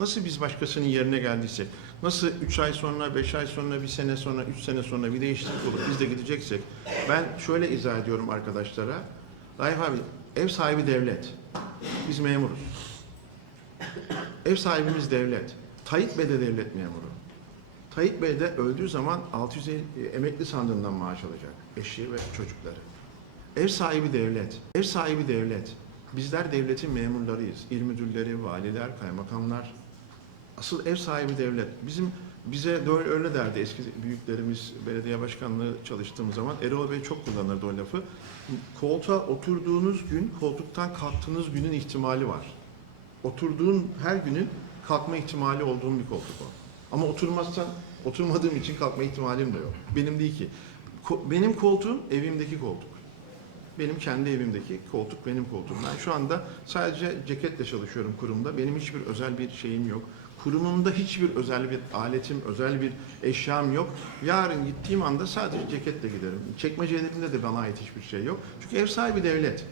Nasıl biz başkasının yerine geldiysek, nasıl 3 ay sonra, 5 ay sonra, 1 sene sonra, 3 sene sonra bir değişiklik olur biz de gideceksek, ben şöyle izah ediyorum arkadaşlara. Raif abi, ev sahibi devlet. Biz memuruz. Ev sahibimiz devlet. Tayyip Bey de devlet memuru. Tayyip Bey de öldüğü zaman 650 emekli sandığından maaş alacak. Eşi ve çocukları. Ev sahibi devlet. Ev sahibi devlet. Bizler devletin memurlarıyız. İl müdürleri, valiler, kaymakamlar. Asıl ev sahibi devlet. Bizim bize de öyle, derdi eski büyüklerimiz belediye başkanlığı çalıştığımız zaman Erol Bey çok kullanırdı o lafı. Koltuğa oturduğunuz gün koltuktan kalktığınız günün ihtimali var. Oturduğun her günün kalkma ihtimali olduğum bir koltuk o. Ama oturmazsan oturmadığım için kalkma ihtimalim de yok. Benim değil ki. Ko- benim koltuğum evimdeki koltuk. Benim kendi evimdeki koltuk benim koltuğum. Ben şu anda sadece ceketle çalışıyorum kurumda. Benim hiçbir özel bir şeyim yok. Kurumumda hiçbir özel bir aletim, özel bir eşyam yok. Yarın gittiğim anda sadece ceketle giderim. Çekmecelerimde de bana ait hiçbir şey yok. Çünkü ev sahibi devlet.